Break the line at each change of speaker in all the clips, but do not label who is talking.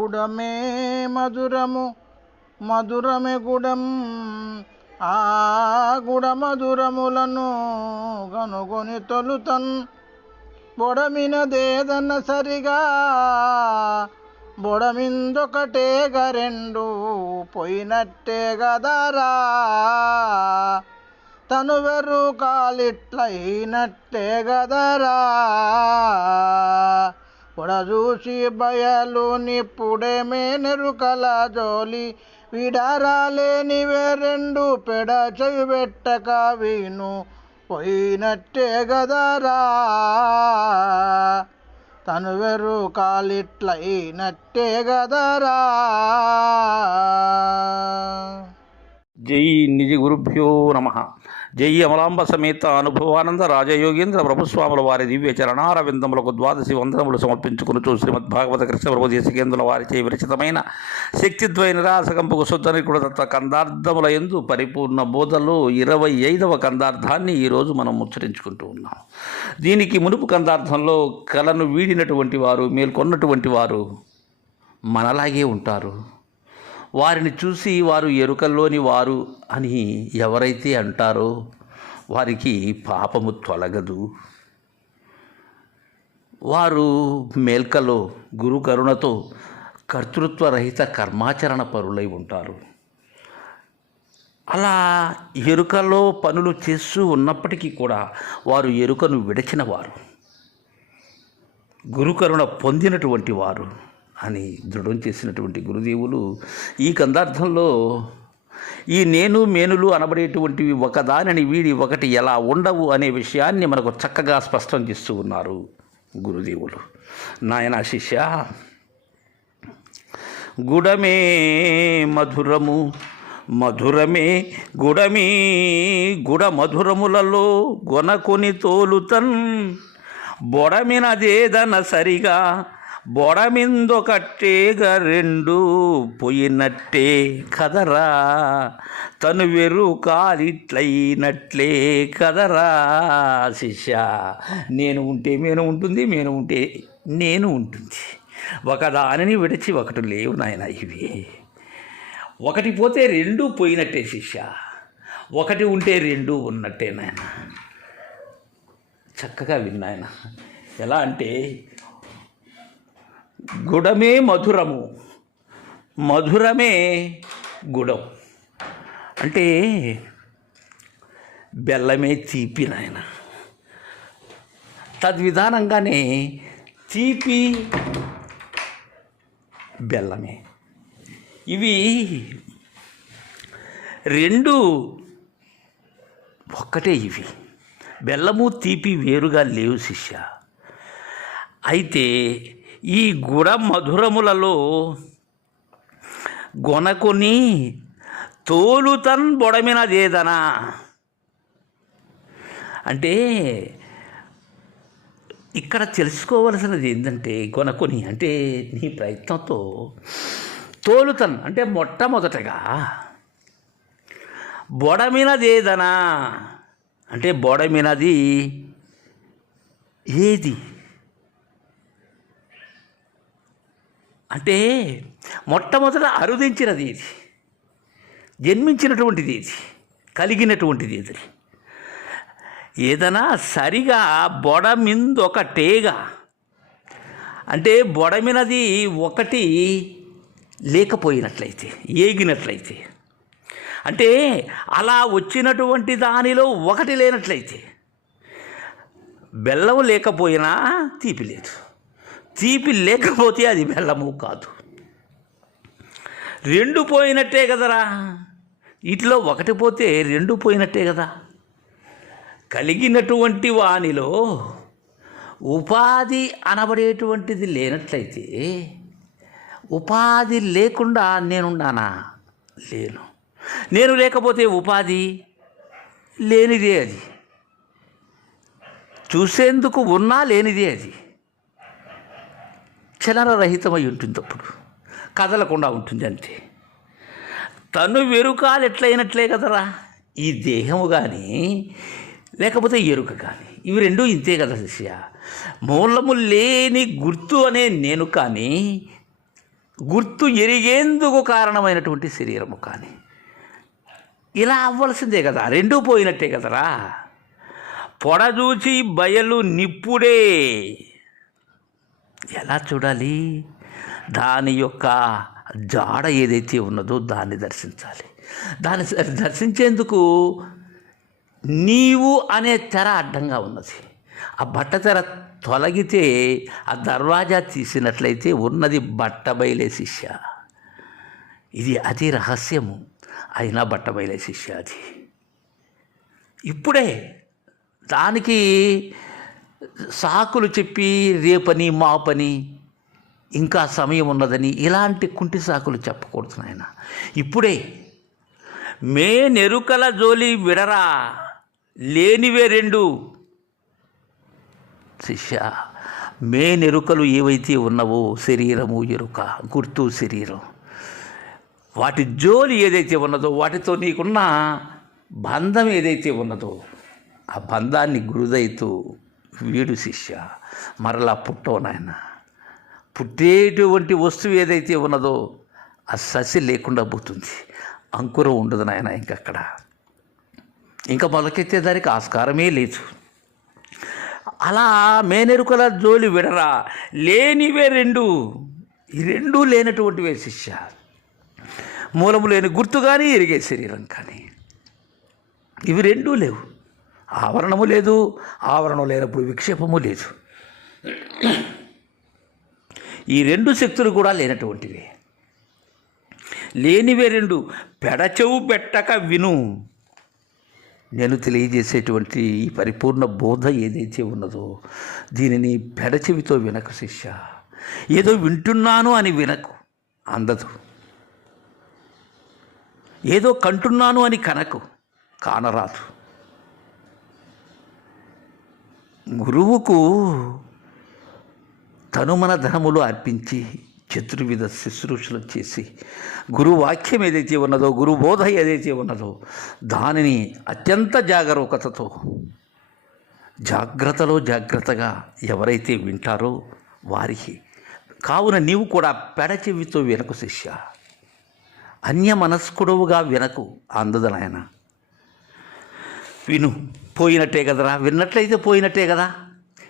గుడమే మధురము మధురమే గుడం. ఆ గుడ మధురములను కనుగొని తొలుతన్. బొడమినదేదన్న సరిగా బొడమిందొకటే రెండు పోయినట్టే గదరా. తను వెరు కాలిట్లయినట్టే గదరా. పొడజూసి బయలు నిప్పుడేమే నెరుకల జోలి. విడారాలేనివే రెండు పెడ చెవి పెట్టక వీను పోయినట్టే గదరా. తను వెరు కాలిట్లయినట్టే గదరా.
జై నిజ గురుభ్యో నమ. జై అమలాంబ సమేత అనుభవానంద రాజయోగేంద్ర ప్రభుస్వాముల వారి దివ్య చరణారవిందములకు ద్వాదశి వందనములు సమర్పించుకుని శ్రీమద్ భాగవత కృష్ణ ప్రభు దేశికేంద్రుల వారిచే విరచితమైన శక్తిద్వయ నిరాశకంపు శుద్ధ నికుడదత్త కందార్థముల ఎందు పరిపూర్ణ బోధలో ఇరవై ఐదవ కందార్థాన్ని ఈరోజు మనం ముచ్చరించుకుంటూ ఉన్నాం. దీనికి మునుపు కందార్థంలో కలను వీడినటువంటి వారు మేల్కొన్నటువంటి వారు మనలాగే ఉంటారు. వారిని చూసి వారు ఎరుకల్లోని వారు అని ఎవరైతే అంటారో వారికి పాపము తొలగదు. వారు మేల్కలో గురు కరుణతో కర్తృత్వరహిత కర్మాచరణ పరులై ఉంటారు. అలా ఎరుకలో పనులు చేస్తూ ఉన్నప్పటికీ కూడా వారు ఎరుకను విడచిన వారు గురుకరుణ పొందినటువంటి వారు. అని దృఢం చేసినటువంటి గురుదేవులు ఈ కందార్థంలో ఈ నేను మేనులు అనబడేటువంటివి ఒకదానిని వీడి ఒకటి ఎలా ఉండవు అనే విషయాన్ని మనకు చక్కగా స్పష్టం చేస్తూ ఉన్నారు గురుదేవులు. నాయన శిష్య గుడమే మధురము మధురమే గుడమీ గుడ మధురములలో గొనకొని తోలుతన్ బొడమినదేదన సరిగా బొడమిందొకట్టేగా రెండు పోయినట్టే కదరా. తను వెరు కాలిట్లయినట్లే కదరా శిష్య. నేను ఉంటే మేను ఉంటుంది మేను ఉంటే నేను ఉంటుంది. ఒకదానిని విడిచి ఒకటి లేవు నాయన ఇవి. ఒకటి పోతే రెండు పోయినట్టే శిష్య. ఒకటి ఉంటే రెండు ఉన్నట్టే నాయన. చక్కగా విన్నాయన. ఎలా అంటే గుడమే మధురము. మధురమే గుడం. అంటే బెల్లమే తీపి నాయన. తద్విధానంగానే తీపి బెల్లమే. ఇవి రెండు ఒక్కటే ఇవి. బెల్లము తీపి వేరుగా లేవు శిష్య. అయితే ఈ గుడ మధురములలో గొనకుని తోలుతన్ బొడమినదేదనా? అంటే ఇక్కడ తెలుసుకోవలసినది ఏంటంటే కొనుక్కొని అంటే నీ ప్రయత్నంతో తోలుతన్ అంటే మొట్టమొదటగా బొడమినదేదనా? అంటే బొడమినది ఏది? అంటే మొట్టమొదట అరుదించినది ఇది. జన్మించినటువంటిది ఇది. కలిగినటువంటిది ఇది. ఏదైనా సరిగా బొడమిందొకటేగా అంటే బొడమినది ఒకటి లేకపోయినట్లయితే ఏగినట్లయితే. అంటే అలా వచ్చినటువంటి దానిలో ఒకటి లేనట్లయితే బెల్లం లేకపోయినా తీపి లేదు. తీపి లేకపోతే అది బెల్లము కాదు. రెండు పోయినట్టే కదరా. ఇట్లో ఒకటి పోతే రెండు పోయినట్టే కదా. కలిగినటువంటి వానిలో ఉపాధి అనబడేటువంటిది లేనట్లయితే ఉపాధి లేకుండా నేనున్నానా? లేను. నేను లేకపోతే ఉపాధి లేనిదే అది. చూసేందుకు ఉన్నా లేనిదే అది. చలనరహితమై ఉంటుంది అప్పుడు. కదలకుండా ఉంటుంది అంతే. తను వెరుకాలు ఎట్లయినట్లే కదరా? ఈ దేహము కానీ లేకపోతే ఎరుక కానీ ఇవి రెండు ఇంతే కదా శిష్య. మూలము లేని గుర్తు అనే నేను కానీ గుర్తు ఎరిగేందుకు కారణమైనటువంటి శరీరము కానీ ఇలా అవ్వాల్సిందే కదా. రెండూ పోయినట్టే కదరా. పొడదూచి బయలు నిప్పుడే ఎలా చూడాలి? దాని యొక్క జాడ ఏదైతే ఉన్నదో దాన్ని దర్శించాలి. దాన్ని దర్శించేందుకు నీవు అనే తెర అడ్డంగా ఉన్నది. ఆ బట్ట తెర తొలగితే ఆ దర్వాజా తీసినట్లయితే ఉన్నది బట్ట బయలే శిష్య. ఇది అతి రహస్యము. అయినా బట్ట బయలే శిష్య అది. ఇప్పుడే దానికి సాకులు చెప్పి రేపని మాపని ఇంకా సమయం ఉన్నదని ఇలాంటి కుంటి సాకులు చెప్పకూడదు నాయన. ఇప్పుడే మే నెరుకల జోలి విడరా లేనివే రెండు. శిష్య మే నెరుకలు ఏవైతే ఉన్నవో శరీరము ఎరుక గుర్తు శరీరం. వాటి జోలి ఏదైతే ఉన్నదో వాటితో నీకున్న బంధం ఏదైతే ఉన్నదో ఆ బంధాన్ని గురుదైతూ వీడు శిష్య. మరలా పుట్టవు నాయన. పుట్టేటువంటి వస్తువు ఏదైతే ఉన్నదో ఆ ససి లేకుండా పోతుంది. అంకురం ఉండదు నాయన ఇంకక్కడ. ఇంకా మొలకెత్తేదానికి ఆస్కారమే లేదు. అలా మేనెరుకల జోలి విడరా. లేనివే రెండు. ఈ రెండూ లేనటువంటివే శిష్య. మూలము లేని గుర్తు కానీ ఎరిగే శరీరం కానీ. ఇవి రెండూ లేవు. ఆవరణము లేదు ఆవరణం లేనప్పుడు విక్షేపము లేదు. ఈ రెండు శక్తులు కూడా లేనటువంటివి. లేనివే రెండు పెడచెవు పెట్టక విను. నేను తెలియజేసేటువంటి ఈ పరిపూర్ణ బోధ ఏదైతే ఉన్నదో దీనిని పెడచెవితో వినకు శిష్య. ఏదో వింటున్నాను అని వినకు అందదు. ఏదో కంటున్నాను అని కనకు కానరాదు. గురువుకు తనుమన ధనములు అర్పించి చతుర్విధ శుశ్రూషలు చేసి గురు వాక్యం ఏదైతే ఉన్నదో గురు బోధ ఏదైతే ఉన్నదో దానిని అత్యంత జాగరూకతతో జాగ్రత్తలో జాగ్రత్తగా ఎవరైతే వింటారో వారికి కావున నీవు కూడా పెడచెవితో వినకు శిష్య. అన్య మనస్కుడవుగా వినకు అందదనాయన విను. పోయినట్టే కదరా. విన్నట్లయితే పోయినట్టే కదా.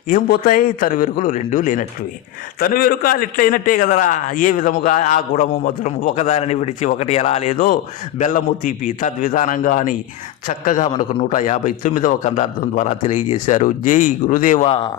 ఏం పోతాయి? తను వెరుకలు రెండూ లేనట్టువి తను వెరుకాలు ఇట్లయినట్టే కదరా. ఏ విధముగా ఆ గుడము మధురము ఒకదానిని విడిచి ఒకటి ఎలా లేదో బెల్లము తీపి తద్విధానంగా అని చక్కగా మనకు నూట యాభై తొమ్మిదవ కందార్థం ద్వారా తెలియజేశారు. జై గురుదేవా.